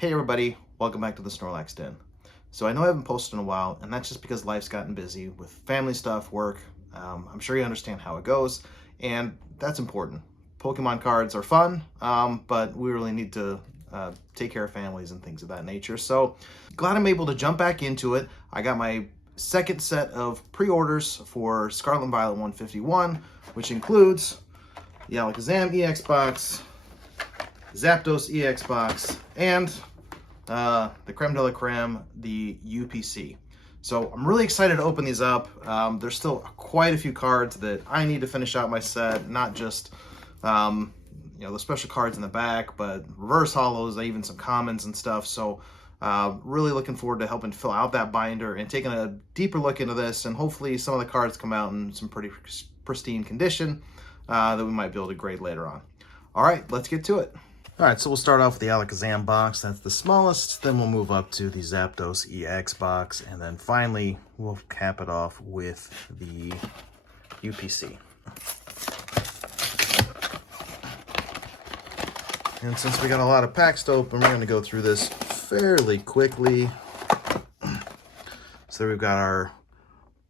Hey everybody, welcome back to the Snorlax Den. So I know I haven't posted in a while, and that's just because life's gotten busy with family stuff, work. I'm sure you understand how it goes, and that's important. Pokemon cards are fun, but we really need to take care of families and things of that nature. So glad I'm able to jump back into it. I got my second set of pre-orders for Scarlet and Violet 151, which includes the Alakazam EX box, Zapdos EX box, and the creme de la creme, the UPC. So I'm really excited to open these up. There's still quite a few cards that I need to finish out my set, not just the special cards in the back, but reverse holos, even some commons and stuff. So really looking forward to helping fill out that binder and taking a deeper look into this, and hopefully some of the cards come out in some pretty pristine condition that we might be able to grade later on. All right, let's get to it. All right, so we'll start off with the Alakazam box. That's the smallest. Then we'll move up to the Zapdos EX box. And then finally, we'll cap it off with the UPC. And since we got a lot of packs to open, we're going to go through this fairly quickly. So we've got our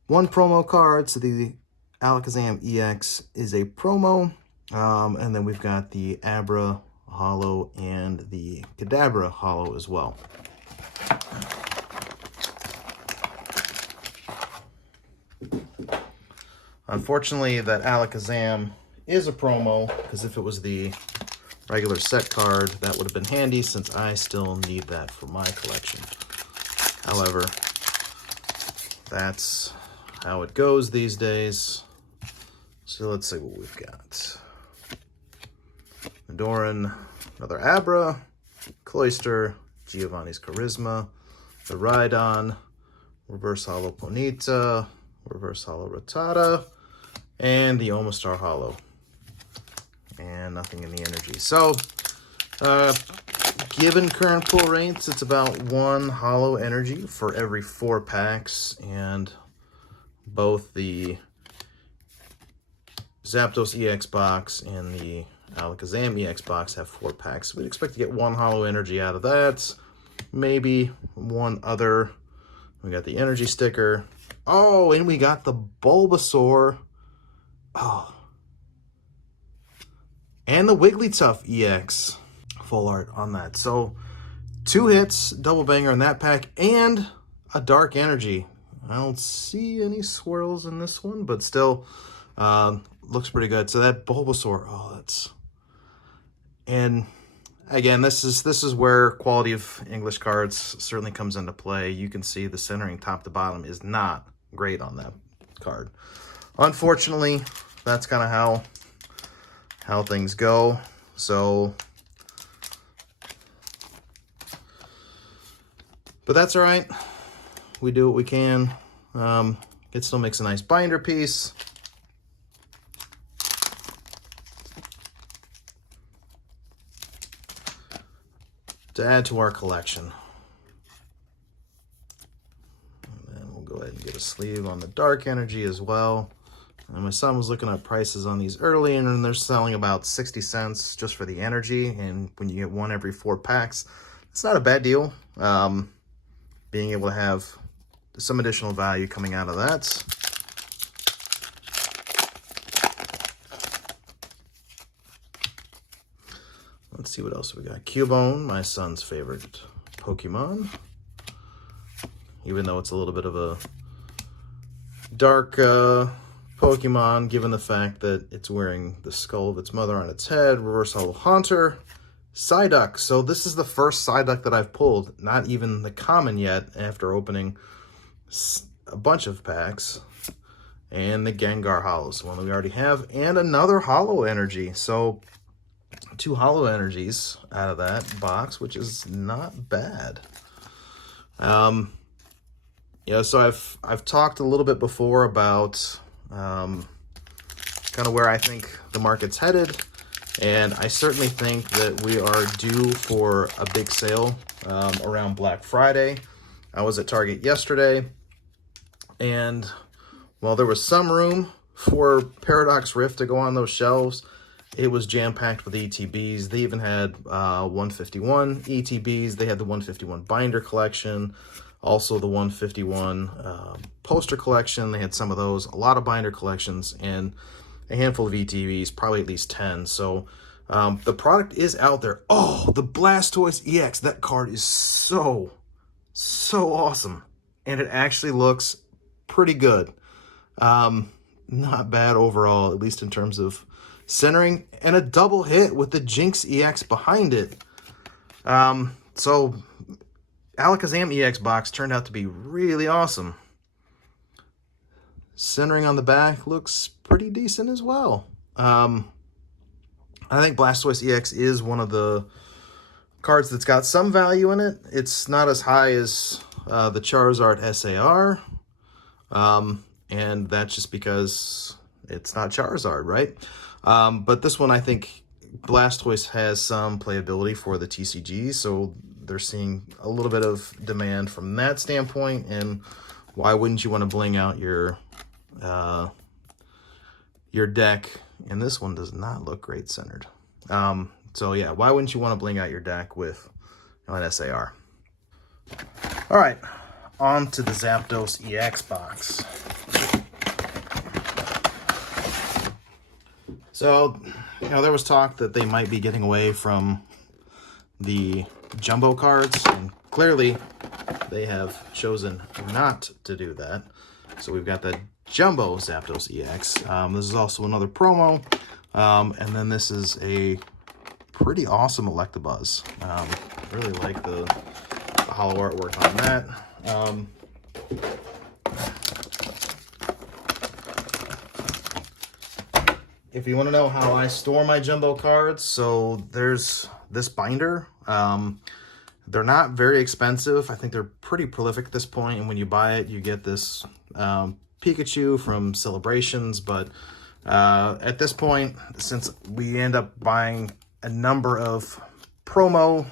one promo card. So the Alakazam EX is a promo. And then we've got the Abra Holo and the Kadabra Holo as well. Unfortunately, that Alakazam is a promo, because if it was the regular set card, that would have been handy, since I still need that for my collection. However, that's how it goes these days. So let's see what we've got. Doran, another Abra, Cloyster, Giovanni's Charisma, the Rhydon, Reverse Holo Ponyta, Reverse Holo Rattata, and the Omastar Holo. And nothing in the energy. So, given current pull rates, it's about one holo energy for every 4 packs, and both the Zapdos EX box and the Alakazam EX box have 4 packs. We'd expect to get one holo energy out of that. Maybe one other. We got the energy sticker. Oh, and we got the Bulbasaur. Oh. And the Wigglytuff EX full art on that. So 2 hits, double banger in that pack, and a dark energy. I don't see any swirls in this one, but still looks pretty good. So that Bulbasaur, oh, that's... And again, this is where quality of English cards certainly comes into play. You can see the centering top to bottom is not great on that card. Unfortunately, that's kind of how things go. So, but that's all right. We do what we can. It still makes a nice binder piece. To add to our collection. And then we'll go ahead and get a sleeve on the dark energy as well. And my son was looking at prices on these early, and they're selling about 60 cents just for the energy. And when you get one every 4 packs, it's not a bad deal. Being able to have some additional value coming out of that. Let's see what else we got. Cubone, my son's favorite Pokemon. Even though it's a little bit of a dark Pokemon, given the fact that it's wearing the skull of its mother on its head. Reverse Holo Haunter. Psyduck. So this is the first Psyduck that I've pulled. Not even the common yet, after opening a bunch of packs. And the Gengar Holos, one that we already have. And another Holo Energy. So 2 holo energies out of that box, which is not bad. So I've talked a little bit before about kind of where I think the market's headed, and I certainly think that we are due for a big sale around Black Friday. I was at Target yesterday, and while there was some room for Paradox Rift to go on those shelves, It was jam-packed with ETBs. They even had 151 ETBs. They had the 151 binder collection, also the 151 poster collection. They had some of those, a lot of binder collections, and a handful of ETBs, probably at least 10. So the product is out there. Oh, the Blastoise EX. That card is so awesome. And it actually looks pretty good. Not bad overall, at least in terms of centering, and a double hit with the Jinx EX behind it. So Alakazam EX box turned out to be really awesome. Centering on the back looks pretty decent as well. I think Blastoise EX is one of the cards that's got some value in it. It's not as high as the Charizard SAR. And that's just because it's not Charizard, right? But this one, I think Blastoise has some playability for the TCG, so they're seeing a little bit of demand from that standpoint, and why wouldn't you want to bling out your deck? And this one does not look great centered. So yeah, why wouldn't you want to bling out your deck with an SAR? All right, on to the Zapdos EX box. So, there was talk that they might be getting away from the jumbo cards, and clearly they have chosen not to do that. So we've got the Jumbo Zapdos EX. This is also another promo, and then this is a pretty awesome Electabuzz. Really like the hollow artwork on that. If you want to know how I store my jumbo cards, so there's this binder. They're not very expensive. I think they're pretty prolific at this point, and when you buy it, you get this Pikachu from Celebrations. But at this point, since we end up buying a number of promo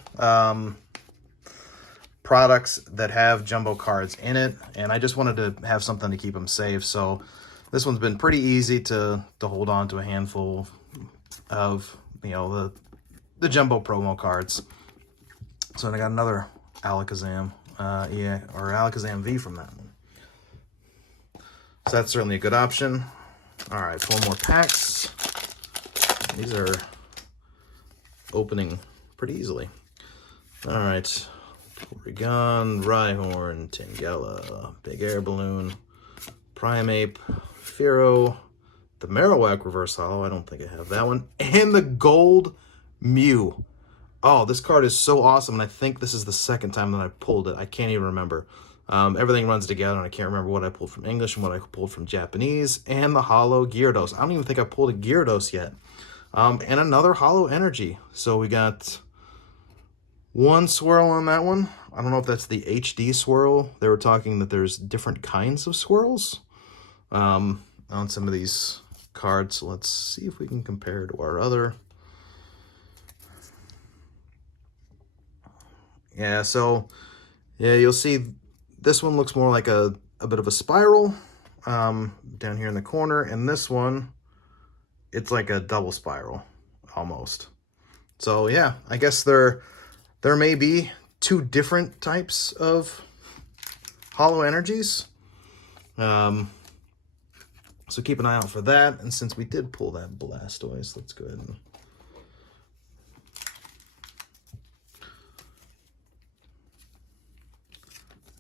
products that have jumbo cards in it, and I just wanted to have something to keep them safe, so this one's been pretty easy to hold on to a handful of, the jumbo promo cards. So then I got another Alakazam, or Alakazam V from that one. So that's certainly a good option. All right, 4 more packs. These are opening pretty easily. All right, Porygon, Rhyhorn, Tangela, Big Air Balloon, Primeape, Fearow, the Marowak Reverse Hollow, I don't think I have that one, and the Gold Mew. Oh, this card is so awesome, and I think this is the second time that I pulled it. I can't even remember. Everything runs together, and I can't remember what I pulled from English and what I pulled from Japanese, and the Hollow Gyarados. I don't even think I pulled a Gyarados yet. And another Hollow Energy. So we got one swirl on that one. I don't know if that's the HD swirl. They were talking that there's different kinds of swirls on some of these cards. So let's see if we can compare to our other. Yeah, so yeah, you'll see this one looks more like a bit of a spiral down here in the corner, and this one, it's like a double spiral almost. So yeah, I guess there may be 2 different types of hollow energies. So keep an eye out for that. And since we did pull that Blastoise, let's go ahead and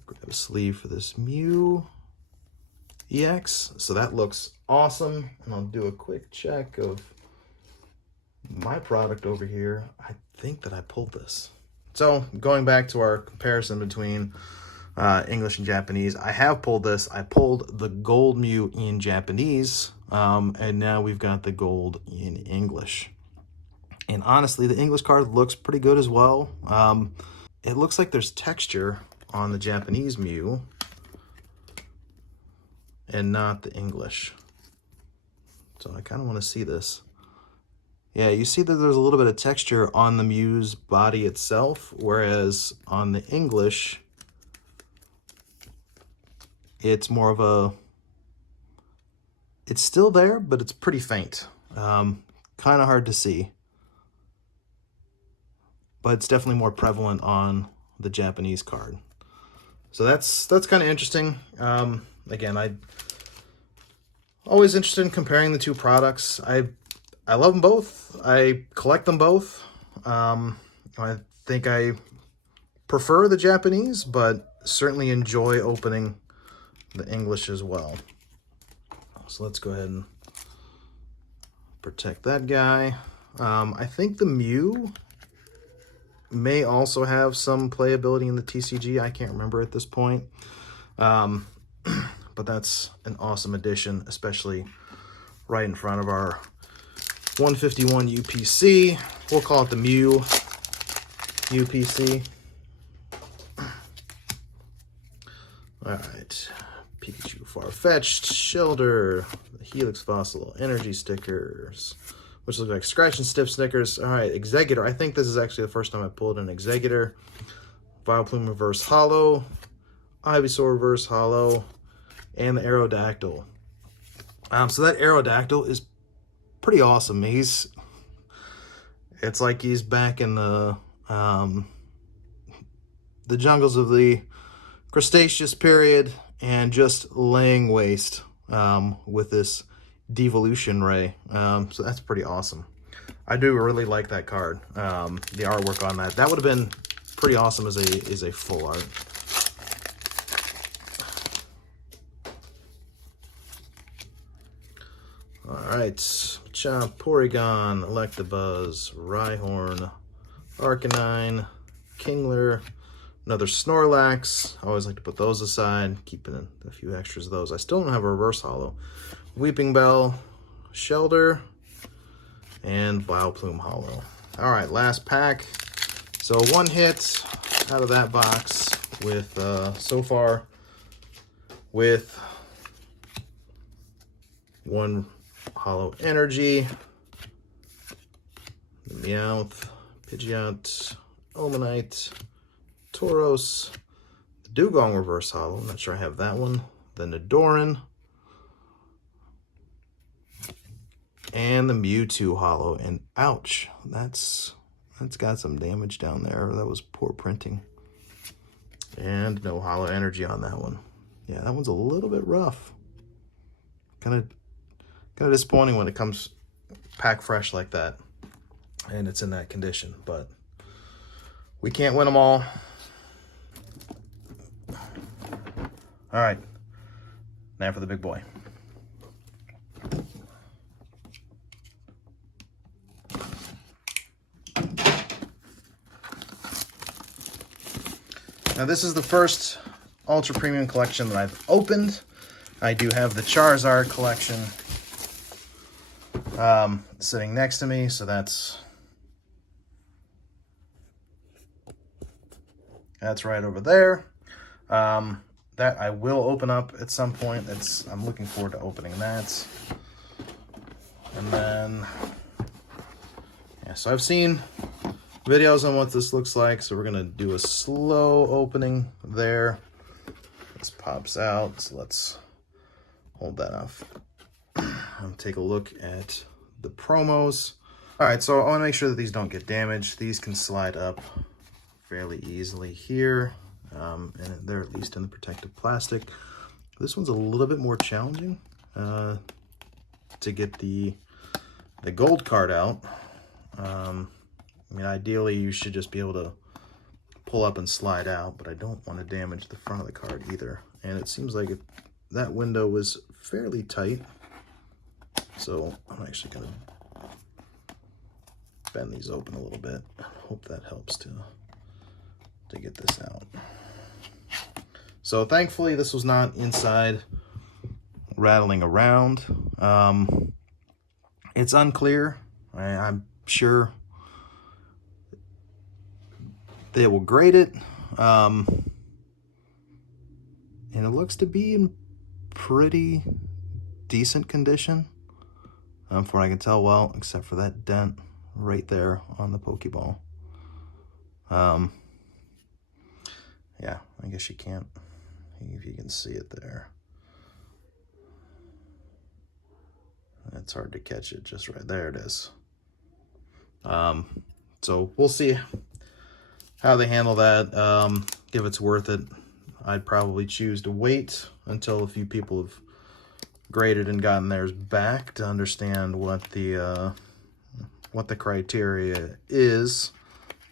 grab a sleeve for this Mew EX. So that looks awesome. And I'll do a quick check of my product over here. I think that I pulled this. So going back to our comparison between English and Japanese, I have pulled this. I pulled the Gold Mew in Japanese, and now we've got the gold in English. And honestly, the English card looks pretty good as well. It looks like there's texture on the Japanese Mew and not the English. So I kind of want to see this. Yeah, you see that there's a little bit of texture on the Mew's body itself, whereas on the English, it's more of a, it's still there, but it's pretty faint. kind of hard to see, but it's definitely more prevalent on the Japanese card. So that's kind of interesting. Again, I always interested in comparing the two products. I love them both. I collect them both. I think I prefer the Japanese, but certainly enjoy opening the English as well. So let's go ahead and protect that guy. I think the Mew may also have some playability in the TCG. I can't remember at this point. But that's an awesome addition, especially right in front of our 151 UPC. We'll call it the Mew UPC. All right, Pikachu Farfetch'd, Shelter, the Helix Fossil, Energy Stickers, which look like Scratch and Sniff stickers. All right, Executor. I think this is actually the first time I pulled an Executor. Vileplume Reverse Hollow, Ivysaur Reverse Hollow, and the Aerodactyl. So that Aerodactyl is pretty awesome. It's like he's back in the jungles of the Cretaceous period and just laying waste with this devolution ray. So that's pretty awesome. I do really like that card. The artwork on that would have been pretty awesome as a full art. Alright, Machop, Porygon, Electabuzz, Rhyhorn, Arcanine, Kingler, another Snorlax. I always like to put those aside, keeping a few extras of those. I still don't have a Reverse Hollow. Weeping Bell, Shelter, and Vileplume Hollow. Alright, last pack. So one hit out of that box with, so far, with one Hollow Energy, Meowth, Pidgeot, Omanite, Tauros, the Dugong Reverse Hollow. I'm not sure I have that one. The Nidoran, and the Mewtwo Hollow. And ouch, that's got some damage down there. That was poor printing. And no Hollow Energy on that one. Yeah, that one's a little bit rough. Kind of disappointing when it comes pack fresh like that and it's in that condition, but we can't win them all. All right, now for the big boy. Now this is the first Ultra Premium collection that I've opened. I do have the Charizard collection sitting next to me, so that's right over there. That I will open up at some point. I'm looking forward to opening that. And then, yeah, so I've seen videos on what this looks like, so we're gonna do a slow opening there. This pops out, so let's hold that off. I'll take a look at the promos. All right, so I want to make sure that these don't get damaged. These can slide up fairly easily here, and they're at least in the protective plastic. This one's a little bit more challenging to get the gold card out. I mean, ideally, you should just be able to pull up and slide out, but I don't want to damage the front of the card either. And it seems like that window was fairly tight. So I'm actually going to bend these open a little bit. Hope that helps to get this out. So thankfully, this was not inside rattling around. It's unclear. I'm sure they will grade it. And it looks to be in pretty decent condition. From what I can tell, well, except for that dent right there on the Pokeball. Yeah, I guess you can't, if you can see it there. It's hard to catch it just right there. It is. So we'll see how they handle that. If it's worth it, I'd probably choose to wait until a few people have graded and gotten theirs back to understand what the criteria is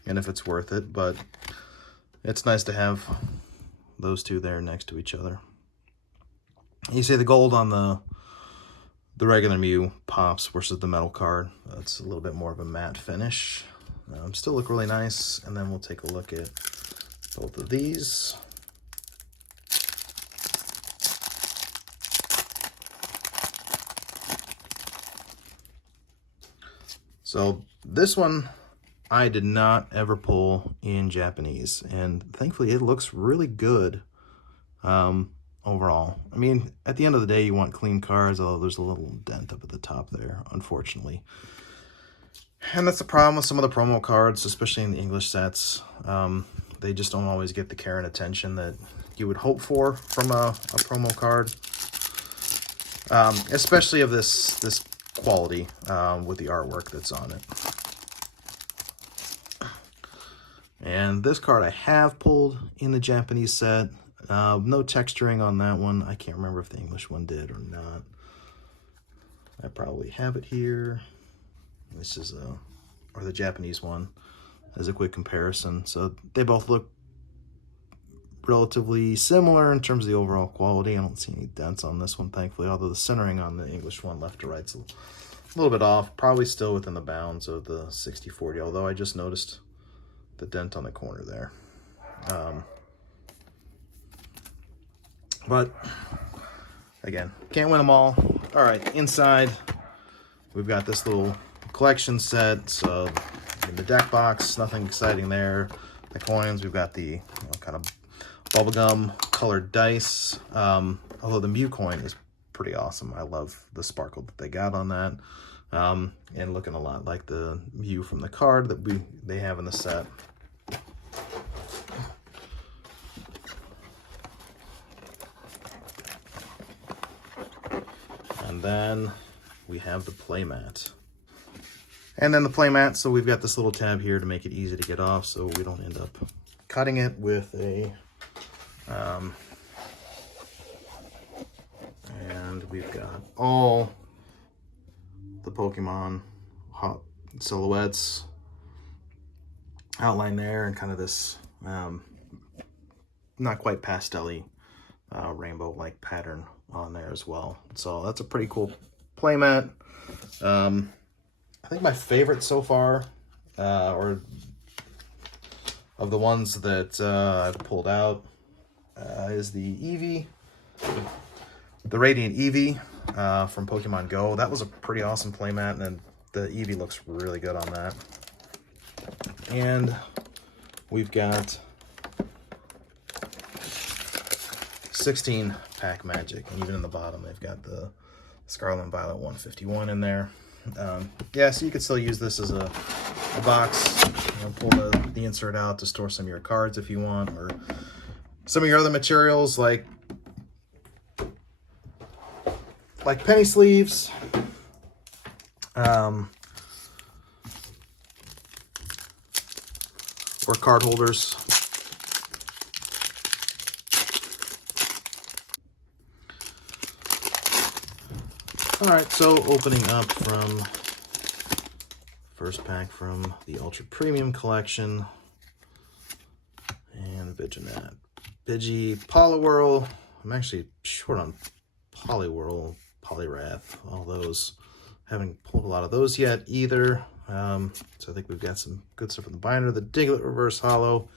and if it's worth it. But it's nice to have those two there next to each other. You see the gold on the regular Mew pops versus the metal card. That's a little bit more of a matte finish. Still look really nice. And then we'll take a look at both of these. So this one I did not ever pull in Japanese, and thankfully it looks really good overall. I mean, at the end of the day, you want clean cards, although there's a little dent up at the top there, unfortunately. And that's the problem with some of the promo cards, especially in the English sets. They just don't always get the care and attention that you would hope for from a promo card. Especially of this quality with the artwork that's on it. And this card I have pulled in the Japanese set. No texturing on that one. I can't remember if the English one did or not. I probably have it here. This is or the Japanese one as a quick comparison. So they both look relatively similar in terms of the overall quality. I don't see any dents on this one, thankfully, although the centering on the English one left to right's a little bit off. Probably still within the bounds of the 60/40, although I just noticed the dent on the corner there. But again, can't win them all. All right, inside we've got this little collection set. So in the deck box, nothing exciting there. The coins, we've got the kind of bubblegum colored dice. Although the Mew coin is pretty awesome. I love the sparkle that they got on that. And looking a lot like the Mew from the card that they have in the set. And then we have the playmat. And then the playmat, so we've got this little tab here to make it easy to get off so we don't end up cutting it with a... and we've got all the Pokemon silhouettes outlined there, and kind of this not quite pastel-y rainbow-like pattern on there as well. So that's a pretty cool playmat. I think my favorite so far, or of the ones that I've pulled out, is the Eevee, the Radiant Eevee from Pokemon Go. That was a pretty awesome playmat, and the Eevee looks really good on that. And we've got 16 pack magic, and even in the bottom they've got the Scarlet and Violet 151 in there. Yeah, so you could still use this as a box. Pull the insert out to store some of your cards if you want, or some of your other materials like penny sleeves, or card holders. All right, so opening up from first pack from the Ultra Premium Collection, and Viginet, Pidgey, Poliwhirl. I'm actually short on Poliwhirl, Poliwrath, all those. Haven't pulled a lot of those yet either. So I think we've got some good stuff in the binder. The Diglett Reverse Holo,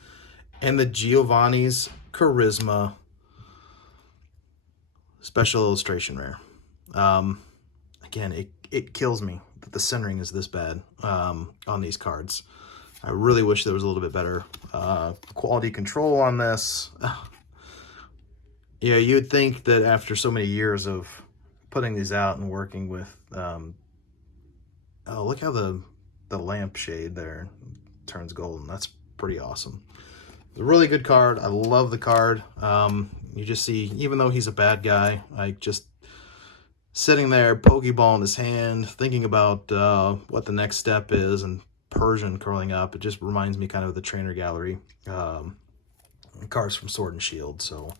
and the Giovanni's Charisma Special Illustration Rare. Again, it kills me that the centering is this bad on these cards. I really wish there was a little bit better quality control on this. Yeah, you'd think that after so many years of putting these out and working with... oh, look how the lampshade there turns golden. That's pretty awesome. It's a really good card. I love the card. You just see, even though he's a bad guy, just sitting there, Pokeball in his hand, thinking about what the next step is, and Persian curling up. It just reminds me kind of the Trainer Gallery cards from Sword and Shield. So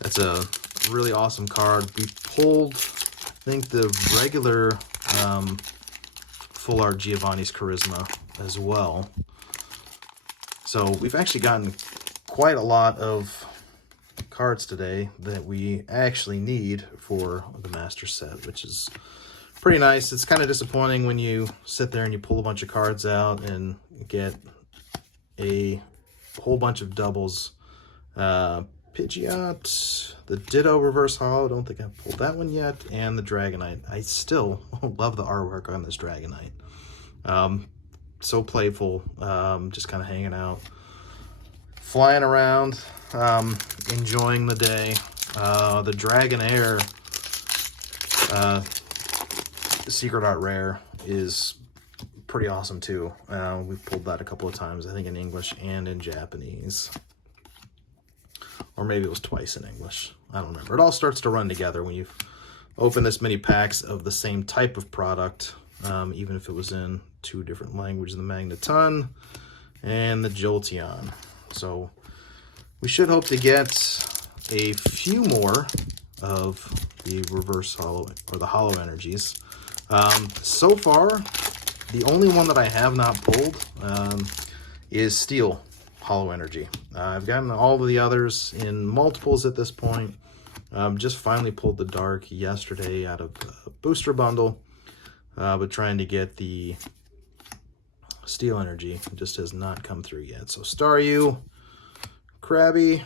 that's a really awesome card. We pulled, I think, the regular full art Giovanni's Charisma as well. So we've actually gotten quite a lot of cards today that we actually need for the master set, which is pretty nice. It's kind of disappointing when you sit there and you pull a bunch of cards out and get a whole bunch of doubles. Pidgeot, the Ditto Reverse Hollow, don't think I've pulled that one yet, and the Dragonite. I still love the artwork on this Dragonite. So playful, just kind of hanging out, flying around, enjoying the day. The Dragonair Secret Art Rare is pretty awesome too. We've pulled that a couple of times, I think in English and in Japanese. Or maybe it was twice in English. I don't remember. It all starts to run together when you open this many packs of the same type of product, even if it was in 2 different languages, the Magneton and the Jolteon. So we should hope to get a few more of the reverse hollow, or the hollow energies. So far, the only one that I have not pulled is Steel Hollow Energy. I've gotten all of the others in multiples at this point. Just finally pulled the Dark yesterday out of a booster bundle, but trying to get the Steel Energy. It just has not come through yet. So Staryu, Krabby,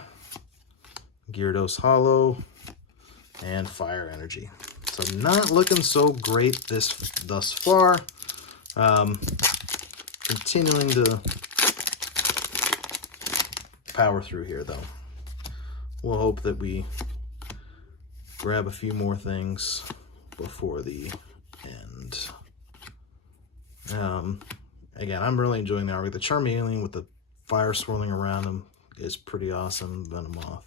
Gyarados Hollow, and Fire Energy. So not looking so great thus far. Continuing to power through here though. We'll hope that we grab a few more things before the end. Again, I'm really enjoying the artwork. The Charmeleon with the fire swirling around him is pretty awesome. Venomoth,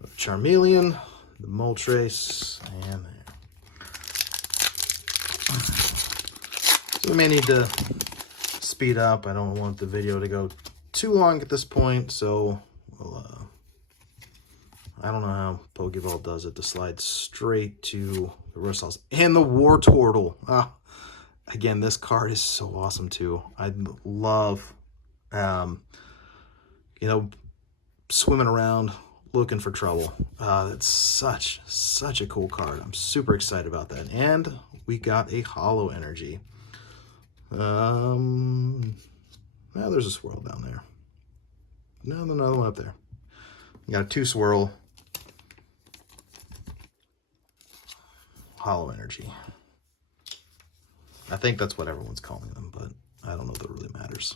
the Charmeleon, the Moltres, and there. So we may need to speed up. I don't want the video to go too long at this point, so we'll, I don't know how Pokeball does it to slide straight to the Rosals and the Wartortle. Again, this card is so awesome too. I love, swimming around looking for trouble. It's such a cool card. I'm super excited about that. And we got a Hollow Energy. Now there's a swirl down there. No, another one up there. We got a 2 swirl Hollow Energy. I think that's what everyone's calling them, but I don't know if it really matters.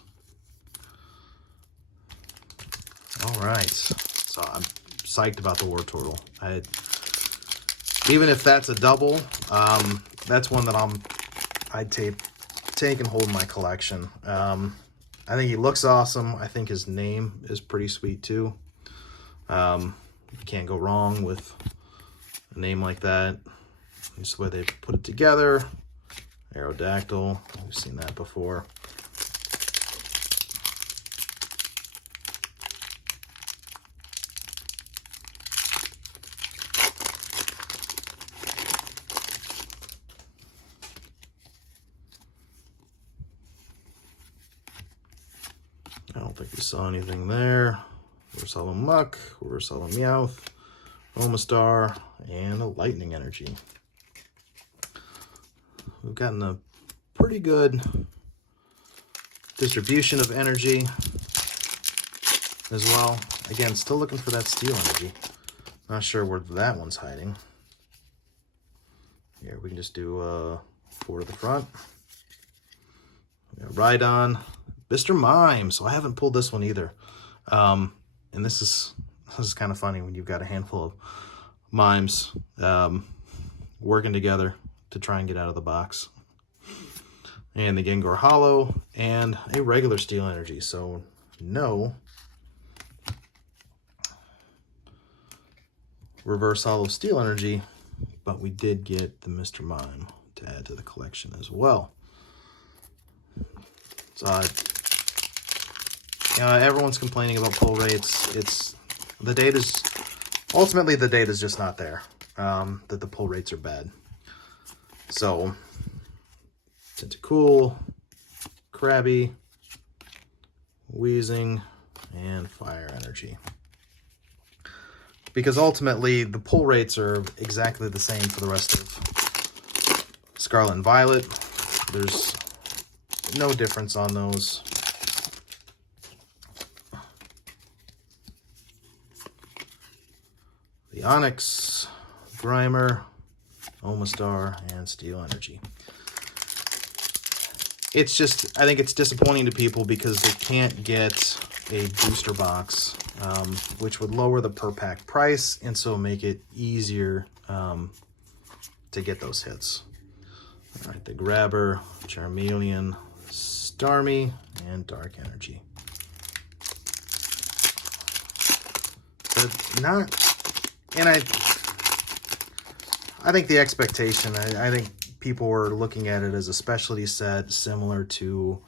All right, so I'm psyched about the Wartortle. Even if that's a double, that's one that I'd take and hold in my collection. I think he looks awesome. I think his name is pretty sweet too. You can't go wrong with a name like that. Just the way they put it together. Aerodactyl, we've seen that before. I don't think we saw anything there. Reverse Hollow Muck, Reverse Hollow Meowth, Omastar, and a Lightning Energy. We've gotten a pretty good distribution of energy as well. Again, still looking for that Steel Energy. Not sure where that one's hiding. Here, we can just do 4 to the front. Rhydon, Mr. Mime. So I haven't pulled this one either. And this is kind of funny when you've got a handful of mimes working together to try and get out of the box. And the Gengar Hollow and a regular Steel Energy. So no Reverse Hollow Steel Energy, but we did get the Mr. Mime to add to the collection as well. Everyone's complaining about pull rates. Ultimately the data's just not there, that the pull rates are bad. So, Tentacool, Krabby, Wheezing, and Fire Energy. Because ultimately, the pull rates are exactly the same for the rest of Scarlet and Violet. There's no difference on those. The Onix, Grimer, Omastar, and Steel Energy. It's just, I think it's disappointing to people because they can't get a booster box, which would lower the per pack price and so make it easier to get those hits. All right, the Grabber, Charmeleon, Starmie, and Dark Energy. But not, and I think the expectation, I think people were looking at it as a specialty set similar to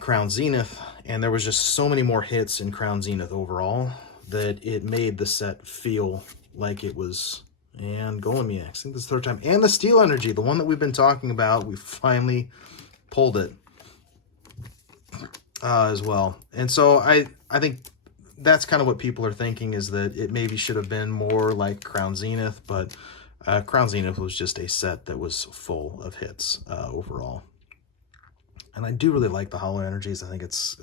Crown Zenith, and there was just so many more hits in Crown Zenith overall that it made the set feel like it was. And Golem EX, I think this is the third time. And the Steel Energy, the one that we've been talking about, we finally pulled it as well. And so I think that's kind of what people are thinking, is that it maybe should have been more like Crown Zenith, but Crown Zenith was just a set that was full of hits overall. And I do really like the Holo Energies. I think it's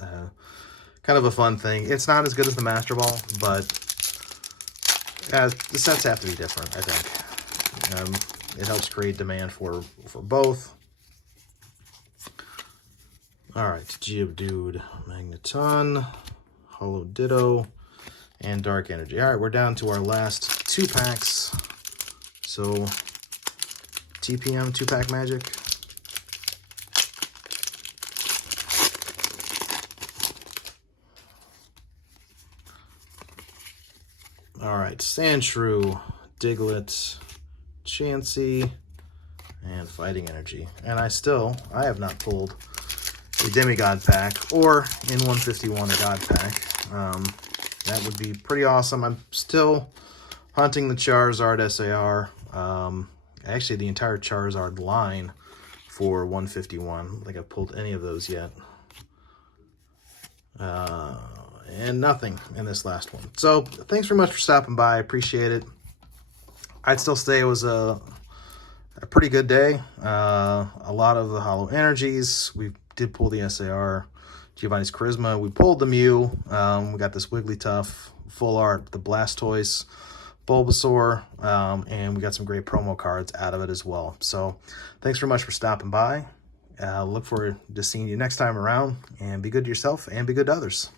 kind of a fun thing. It's not as good as the Master Ball, but the sets have to be different, I think. It helps create demand for both. All right, Geodude, Magneton, Holo Ditto, and Dark Energy. All right, we're down to our last 2 packs. So, TPM 2-pack magic. All right, Sandshrew, Diglett, Chansey, and Fighting Energy. And I have not pulled a Demigod pack, or in 151 a God pack. That would be pretty awesome. I'm still hunting the Charizard SAR. Actually, the entire Charizard line for 151. I don't think I've pulled any of those yet. And nothing in this last one. So, thanks very much for stopping by. I appreciate it. I'd still say it was a pretty good day. A lot of the Holo Energies. We did pull the SAR, Giovanni's Charisma. We pulled the Mew. We got this Wigglytuff, Full Art, the Blastoise, Bulbasaur, and we got some great promo cards out of it as well. So, thanks very much for stopping by. Look forward to seeing you next time around, and be good to yourself and be good to others.